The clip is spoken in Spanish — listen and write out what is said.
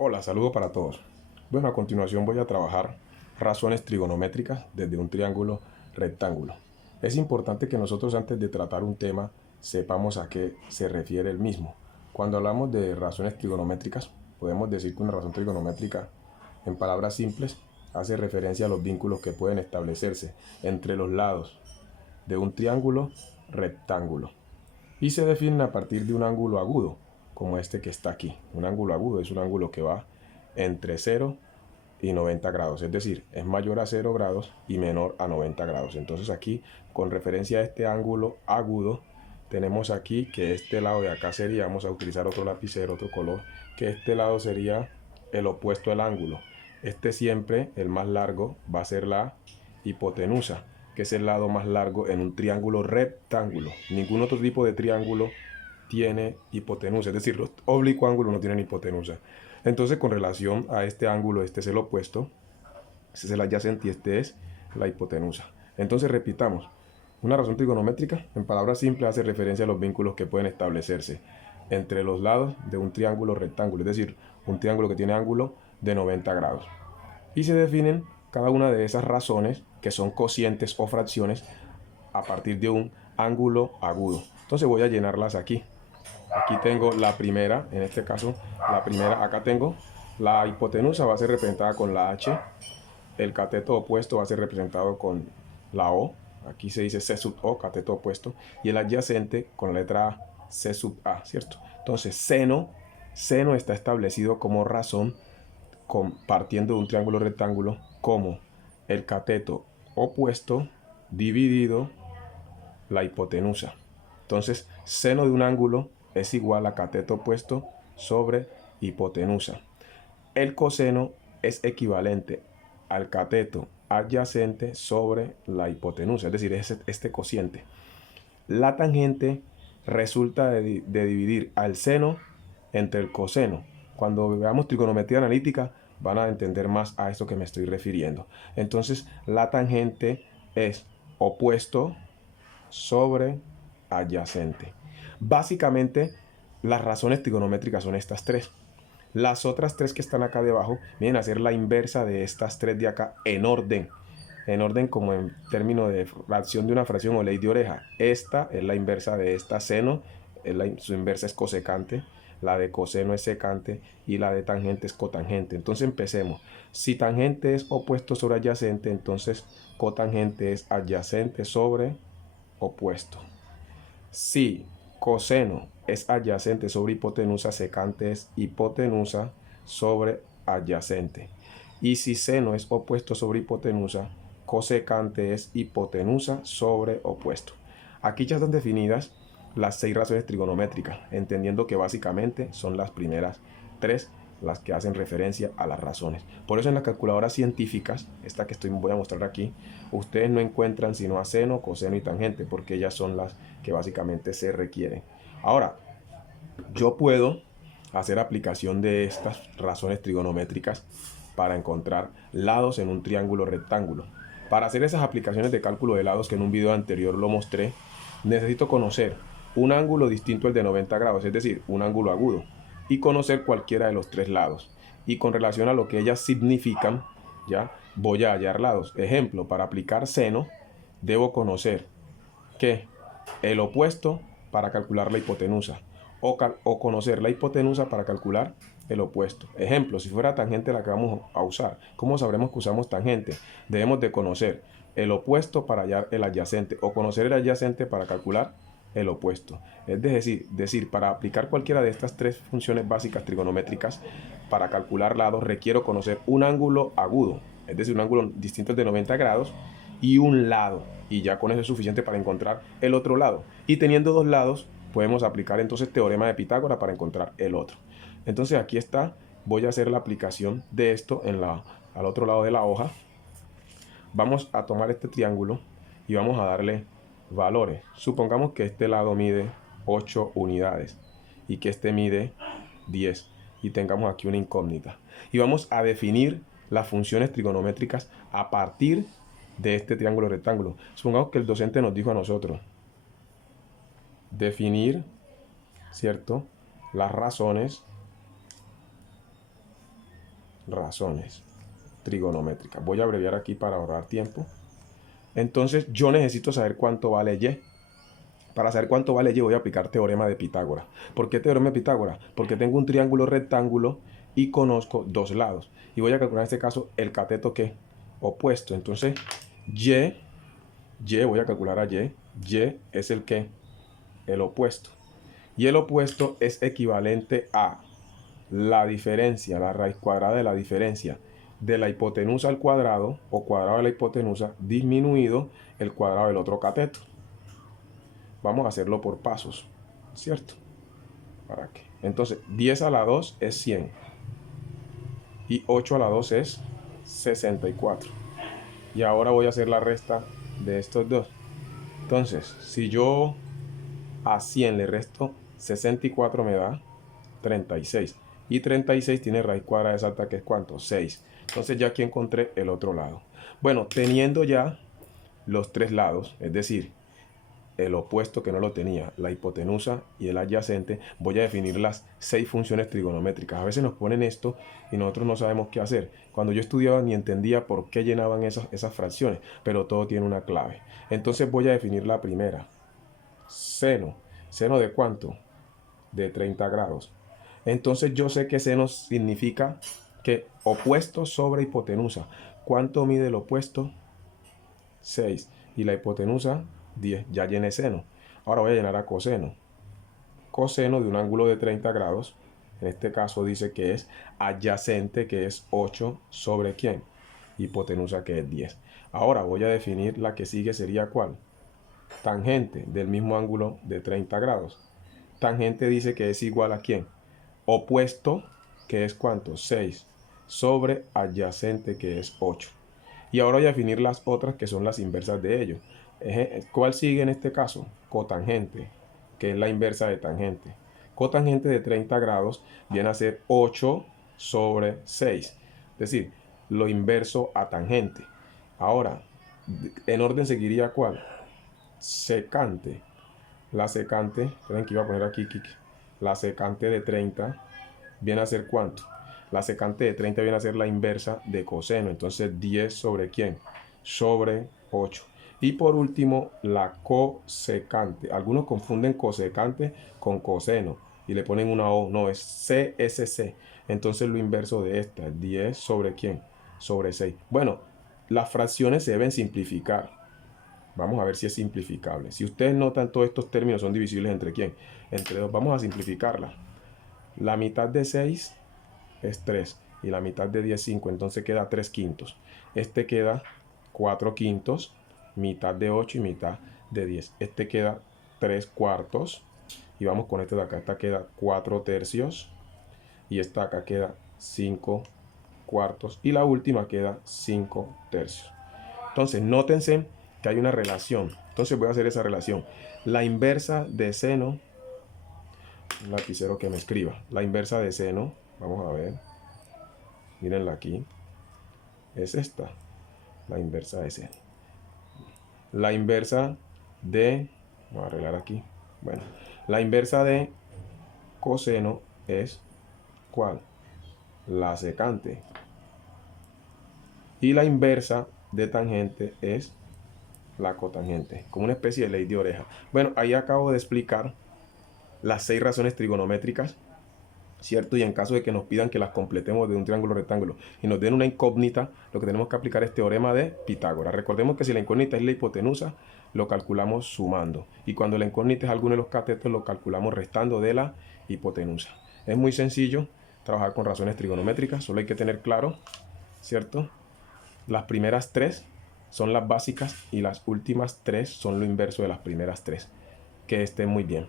Hola, saludo para todos. Bueno, a continuación voy a trabajar razones trigonométricas desde un triángulo rectángulo. Es importante que nosotros antes de tratar un tema sepamos a qué se refiere el mismo. Cuando hablamos de razones trigonométricas, podemos decir que una razón trigonométrica, en palabras simples, hace referencia a los vínculos que pueden establecerse entre los lados de un triángulo rectángulo y se definen a partir de un ángulo agudo, como este que está aquí. Un ángulo agudo es un ángulo que va entre 0 y 90 grados, es decir, es mayor a 0 grados y menor a 90 grados. Entonces aquí, con referencia a este ángulo agudo, tenemos aquí que este lado de acá sería, vamos a utilizar otro lapicero, otro color, que este lado sería el opuesto al ángulo. Este siempre, el más largo, va a ser la hipotenusa, que es el lado más largo en un triángulo rectángulo. Ningún otro tipo de triángulo tiene hipotenusa, es decir, los oblicuos ángulos no tienen hipotenusa. Entonces, con relación a este ángulo, este es el opuesto, este es el adyacente y este es la hipotenusa. Entonces, repitamos, una razón trigonométrica, en palabras simples, hace referencia a los vínculos que pueden establecerse entre los lados de un triángulo rectángulo, es decir, un triángulo que tiene ángulo de 90 grados. Y se definen cada una de esas razones, que son cocientes o fracciones, a partir de un ángulo agudo. Entonces voy a llenarlas aquí. Aquí tengo la primera, en este caso, la primera, acá tengo la hipotenusa, va a ser representada con la H, el cateto opuesto va a ser representado con la O, aquí se dice C sub O, cateto opuesto, y el adyacente con la letra C sub A, ¿cierto? Entonces, seno está establecido como razón partiendo de un triángulo rectángulo como el cateto opuesto dividido la hipotenusa. Entonces, seno de un ángulo es igual a cateto opuesto sobre hipotenusa. El coseno es equivalente al cateto adyacente sobre la hipotenusa, es decir, es este cociente. La tangente resulta de dividir al seno entre el coseno. Cuando veamos trigonometría analítica, van a entender más a esto que me estoy refiriendo. Entonces, la tangente es opuesto sobre adyacente. Básicamente, las razones trigonométricas son estas tres. Las otras tres que están acá debajo vienen a ser la inversa de estas tres de acá en orden. En orden como en términos de fracción de una fracción o ley de oreja. Esta es la inversa de esta seno, su inversa es cosecante, la de coseno es secante y la de tangente es cotangente. Entonces empecemos. Si tangente es opuesto sobre adyacente, entonces cotangente es adyacente sobre opuesto. Si coseno es adyacente sobre hipotenusa, secante es hipotenusa sobre adyacente. Y si seno es opuesto sobre hipotenusa, cosecante es hipotenusa sobre opuesto. Aquí ya están definidas las 6 razones trigonométricas, entendiendo que básicamente son las primeras 3 las que hacen referencia a las razones. Por eso en las calculadoras científicas, esta que voy a mostrar aquí, ustedes no encuentran sino a seno, coseno y tangente, porque ellas son las que básicamente se requieren. Ahora, yo puedo hacer aplicación de estas razones trigonométricas para encontrar lados en un triángulo rectángulo. Para hacer esas aplicaciones de cálculo de lados que en un video anterior lo mostré, necesito conocer un ángulo distinto al de 90 grados, es decir, un ángulo agudo, y conocer cualquiera de los tres lados. Y con relación a lo que ellas significan, ya voy a hallar lados. Ejemplo, para aplicar seno, debo conocer que el opuesto para calcular la hipotenusa o conocer la hipotenusa para calcular el opuesto. Ejemplo, si fuera tangente la que vamos a usar, ¿cómo sabremos que usamos tangente? Debemos de conocer el opuesto para hallar el adyacente o conocer el adyacente para calcular el opuesto. Es decir, para aplicar cualquiera de estas tres funciones básicas trigonométricas, para calcular lados requiero conocer un ángulo agudo, es decir, un ángulo distinto de 90 grados y un lado. Y ya con eso es suficiente para encontrar el otro lado. Y teniendo dos lados, podemos aplicar entonces teorema de Pitágoras para encontrar el otro. Entonces aquí está, voy a hacer la aplicación de esto al otro lado de la hoja. Vamos a tomar este triángulo y vamos a darle valores. Supongamos que este lado mide 8 unidades y que este mide 10 y tengamos aquí una incógnita. Y vamos a definir las funciones trigonométricas a partir de este triángulo rectángulo. Supongamos que el docente nos dijo a nosotros definir, ¿cierto?, las razones razones trigonométricas. Voy a abreviar aquí para ahorrar tiempo. Entonces yo necesito saber cuánto vale y. Para saber cuánto vale y voy a aplicar teorema de Pitágoras. ¿Por qué teorema de Pitágoras? Porque tengo un triángulo rectángulo y conozco dos lados. Y voy a calcular en este caso el cateto que opuesto. Entonces voy a calcular a y. Y es el que, el opuesto. Y el opuesto es equivalente a la diferencia, la raíz cuadrada de la diferencia de la hipotenusa al cuadrado o cuadrado de la hipotenusa disminuido el cuadrado del otro cateto. Vamos a hacerlo por pasos, ¿cierto? ¿Para qué? Entonces, 10 a la 2 es 100 y 8 a la 2 es 64. Y ahora voy a hacer la resta de estos dos. Entonces, si yo a 100 le resto 64 me da 36. Y 36 tiene raíz cuadrada exacta, que es ¿cuánto? 6. Entonces ya aquí encontré el otro lado. Bueno, teniendo ya los tres lados, es decir, el opuesto que no lo tenía, la hipotenusa y el adyacente, voy a definir las 6 funciones trigonométricas. A veces nos ponen esto y nosotros no sabemos qué hacer. Cuando yo estudiaba ni entendía por qué llenaban esas fracciones, pero todo tiene una clave. Entonces voy a definir la primera. Seno. ¿Seno de cuánto? De 30 grados. Entonces yo sé que seno significa que opuesto sobre hipotenusa. ¿Cuánto mide el opuesto? 6. Y la hipotenusa, 10. Ya llené seno. Ahora voy a llenar a coseno. Coseno de un ángulo de 30 grados. En este caso dice que es adyacente, que es 8 sobre ¿quién? Hipotenusa, que es 10. Ahora voy a definir la que sigue, sería ¿cuál? Tangente del mismo ángulo de 30 grados. Tangente dice que es igual a ¿quién? Opuesto, que es ¿cuánto? 6 sobre adyacente, que es 8. Y ahora voy a definir las otras, que son las inversas de ello. ¿Cuál sigue en este caso? Cotangente, que es la inversa de tangente. Cotangente de 30 grados viene a ser 8 sobre 6. Es decir, lo inverso a tangente. Ahora, en orden seguiría ¿cuál? Secante. La secante, esperen que iba a poner aquí, la secante de 30 viene a ser ¿cuánto? La secante de 30 viene a ser la inversa de coseno. Entonces 10 sobre ¿quién? Sobre 8. Y por último, la cosecante. Algunos confunden cosecante con coseno y le ponen una O. No, es CSC. Entonces lo inverso de esta es 10 sobre ¿quién? Sobre 6. Bueno, las fracciones se deben simplificar. Vamos a ver si es simplificable. Si ustedes notan, todos estos términos son divisibles entre ¿quién? Entre 2. Vamos a simplificarla. La mitad de 6 es 3 y la mitad de 10 es 5. Entonces queda 3 quintos. Este queda 4 quintos, mitad de 8 y mitad de 10. Este queda 3 cuartos. Y vamos con este de acá. Esta queda 4 tercios. Y esta acá queda 5 cuartos. Y la última queda 5 tercios. Entonces, nótense que hay una relación. Entonces voy a hacer esa relación. La inversa de seno, un lapicero que me escriba. La inversa de seno, vamos a ver. Mírenla aquí. Es esta. La inversa de seno. La inversa de, voy a arreglar aquí. Bueno, la inversa de coseno es ¿cuál? La secante. Y la inversa de tangente es la cotangente, como una especie de ley de oreja. Bueno, ahí acabo de explicar las 6 razones trigonométricas, ¿cierto? Y en caso de que nos pidan que las completemos de un triángulo rectángulo y nos den una incógnita, lo que tenemos que aplicar es teorema de Pitágoras. Recordemos que si la incógnita es la hipotenusa, lo calculamos sumando. Y cuando la incógnita es alguno de los catetos, lo calculamos restando de la hipotenusa. Es muy sencillo trabajar con razones trigonométricas, solo hay que tener claro, ¿cierto? Las primeras 3 son las básicas y las últimas 3 son lo inverso de las primeras 3. Que estén muy bien.